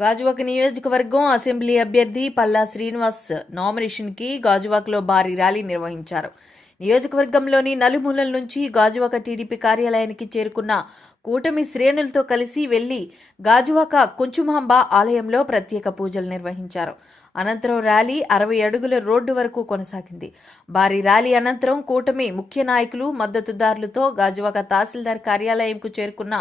గాజువాక నియోజకవర్గం అసెంబ్లీ అభ్యర్థి పల్లా శ్రీనివాస్ నామినేషన్కి గాజువాకలో భారీ ర్యాలీ నిర్వహించారు. నియోజకవర్గంలోని నలుమూలల నుంచి గాజువాక టీడీపీ కార్యాలయానికి చేరుకున్న కూటమి శ్రేణులతో కలిసి వెళ్ళి గాజువాక కుంచుమాంబ ఆలయంలో ప్రత్యేక పూజలు నిర్వహించారు. అనంతరం ర్యాలీ అరవై అడుగుల రోడ్డు వరకు కొనసాగింది. భారీ ర్యాలీ అనంతరం కూటమి ముఖ్య నాయకులు మద్దతుదారులతో గాజువాక తహసీల్దార్ కార్యాలయంకు చేరుకున్న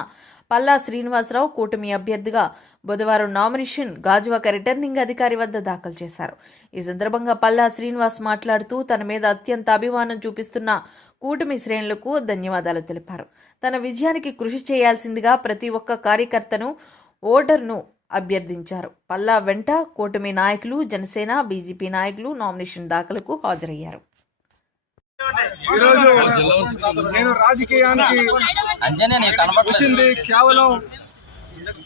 పల్లా శ్రీనివాసరావు కూటమి అభ్యర్థిగా బుధవారం నామినేషన్ గాజువాక రిటర్నింగ్ అధికారి వద్ద దాఖలు చేశారు. ఈ సందర్భంగా పల్లా శ్రీనివాస్ మాట్లాడుతూ తన మీద అత్యంత అభిమానం చూపిస్తున్న కూటమి శ్రేణులకు ధన్యవాదాలు తెలిపారు. తన విజయానికి కృషి చేయాల్సిందిగా ప్రతి ఒక్క కార్యకర్తను ఓటర్ను అభ్యర్థించారు. పల్లా వెంట కూటమి నాయకులు జనసేన బీజేపీ నాయకులు నామినేషన్ దాఖలకు హాజరయ్యారు. ఈరోజు నేను రాజకీయానికి అంజనే నీకు వచ్చింది కేవలం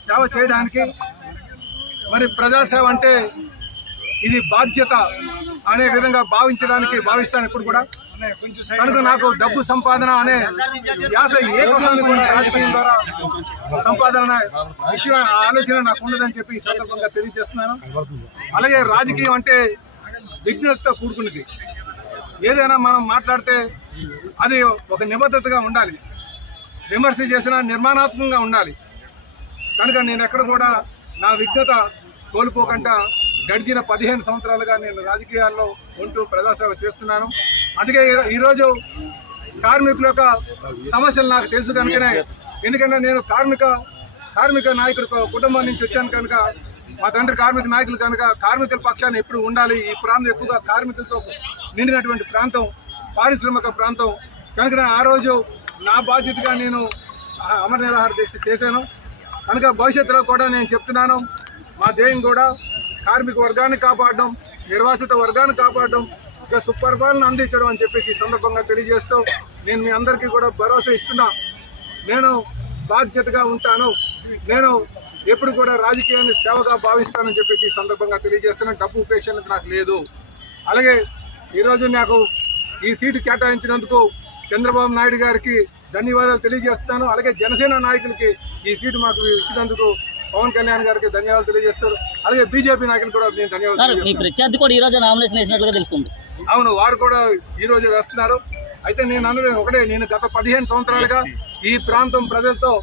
సేవ చేయడానికి. మరి ప్రజాసేవ అంటే ఇది బాధ్యత అనే విధంగా భావించడానికి భావిస్తాను ఇప్పుడు కూడా. కనుక నాకు డబ్బు సంపాదన అనే యాస ఏ రాజకీయం ద్వారా సంపాదన విషయం ఆ ఆలోచన నాకు ఉండదని చెప్పి ఈ సందర్భంగా తెలియజేస్తున్నాను. అలాగే రాజకీయం అంటే విజ్ఞతతో కూడుకున్నది. ఏదైనా మనం మాట్లాడితే అది ఒక నిబద్ధతగా ఉండాలి. విమర్శ చేసినా నిర్మాణాత్మకంగా ఉండాలి. కనుక నేను ఎక్కడ కూడా నా విఘ్నత కోల్పోకుండా గడిచిన పదిహేను సంవత్సరాలుగా నేను రాజకీయాల్లో ఉంటూ ప్రజాసేవ చేస్తున్నాను. అందుకే ఈరోజు కార్మికుల యొక్క సమస్యలు నాకు తెలుసు కనుకనే ఎందుకంటే నేను కార్మిక కార్మిక నాయకుడు కుటుంబం నుంచి వచ్చాను కనుక మా తండ్రి కార్మిక నాయకులు కనుక కార్మికుల పక్షాన్ని ఎప్పుడు ఉండాలి ఈ ప్రాంతం ఎక్కువగా కార్మికులతో నిండినటువంటి ప్రాంతం పారిశ్రామిక ప్రాంతం. కనుక ఆ రోజు నా బాధ్యతగా నేను అమర నిరాహార దీక్ష చేశాను. కనుక భవిష్యత్తులో కూడా నేను చెప్తున్నాను మా ధ్యేయం కూడా కార్మిక వర్గాన్ని కాపాడడం నిర్వాసిత వర్గాన్ని కాపాడడం ఇంకా సుపరిపాలన అందించడం అని చెప్పేసి ఈ సందర్భంగా తెలియజేస్తూ నేను మీ అందరికీ కూడా భరోసా ఇస్తున్నా. నేను బాధ్యతగా ఉంటాను. నేను ఎప్పుడు కూడా రాజకీయాన్ని సేవగా భావిస్తానని చెప్పేసి ఈ సందర్భంగా తెలియజేస్తున్నాను డబ్బు ఉపేక్ష నాకు లేదు. అలాగే ఈరోజు నాకు ఈ సీటు కేటాయించినందుకు చంద్రబాబు నాయుడు గారికి ధన్యవాదాలు తెలియజేస్తున్నాను. అలాగే జనసేన నాయకులకి ఈ సీటు మాకు ఇచ్చినందుకు పవన్ కళ్యాణ్ గారికి ధన్యవాదాలు తెలియజేస్తారు. అలాగే బీజేపీ నాయకులు కూడా నేను ధన్యవాదాలు మీ ప్రత్యర్థి కూడా ఈ రోజు నామినేషన్ వేసినట్లుగా తెలుస్తుంది. అవును వారు కూడా ఈ రోజు వేస్తున్నారు. అయితే నేను అన్నది ఒకటే నేను గత పదిహేను సంవత్సరాలుగా ఈ ప్రాంతం ప్రజలతో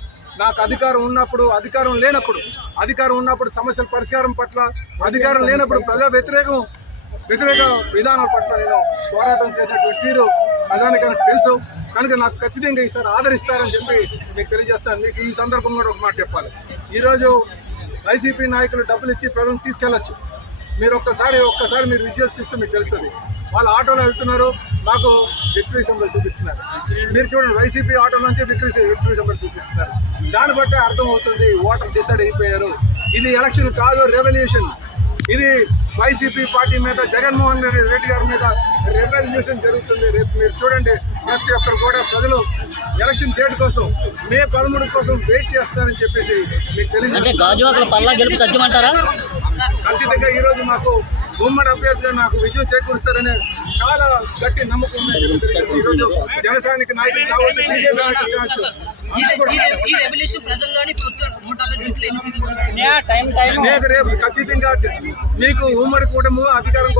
నాకు అధికారం ఉన్నప్పుడు అధికారం లేనప్పుడు అధికారం ఉన్నప్పుడు సమస్యల పరిష్కారం పట్ల అధికారం లేనప్పుడు ప్రజా వ్యతిరేకం వ్యతిరేక విధానాల పట్ల నేను పోరాటం చేసేటువంటి తీరు ప్రధానికానికి తెలుసు. కనుక నాకు ఖచ్చితంగా ఈసారి ఆదరిస్తారని చెప్పి మీకు తెలియజేస్తాను. మీకు ఈ సందర్భం కూడా ఒక మాట చెప్పాలి. ఈరోజు వైసీపీ నాయకులు డబ్బులు ఇచ్చి ప్రజలను తీసుకెళ్ళొచ్చు మీరు ఒక్కసారి ఒక్కసారి మీరు విజువల్స్ ఇస్తే మీకు తెలుస్తుంది. వాళ్ళు ఆటోలో వెళ్తున్నారు. మాకు విక్టరీ సింబల్ చూపిస్తున్నారు. మీరు చూడండి వైసీపీ ఆటో నుంచి విక్టరీ విక్టరీ సింబల్ చూపిస్తున్నారు. దాన్ని బట్టి అర్థం అవుతుంది ఓటర్ డిసైడ్ అయిపోయారు. ఇది ఎలక్షన్ కాదు రెవల్యూషన్. ఇది వైసీపీ పార్టీ మీద జగన్మోహన్ రెడ్డి రెడ్డి గారి మీద రెవల్యూషన్ జరుగుతుంది. రేపు మీరు చూడండి ప్రతి ఒక్కరు కూడా ప్రజలు ఎలక్షన్ డేట్ కోసం మే పదమూడు కోసం వెయిట్ చేస్తారని చెప్పేసి మీకు అంటే తెలియజేస్తున్నారు గాజువాకలో పల్లా గెలుపు సత్యమంటారా? ఖచ్చితంగా ఈ రోజు మాకు ఉమ్మడి అభ్యర్థిగా నాకు విజయం చేకూరుస్తారనే చాలా గట్టి నమ్మకం ఉంది. ఈ రోజు జనసైనిక నాయకులు కావచ్చు బీజేపీ నాయకులు కావచ్చు. రేపు ఖచ్చితంగా మీకు ఉమ్మడి కూటమి అధికారం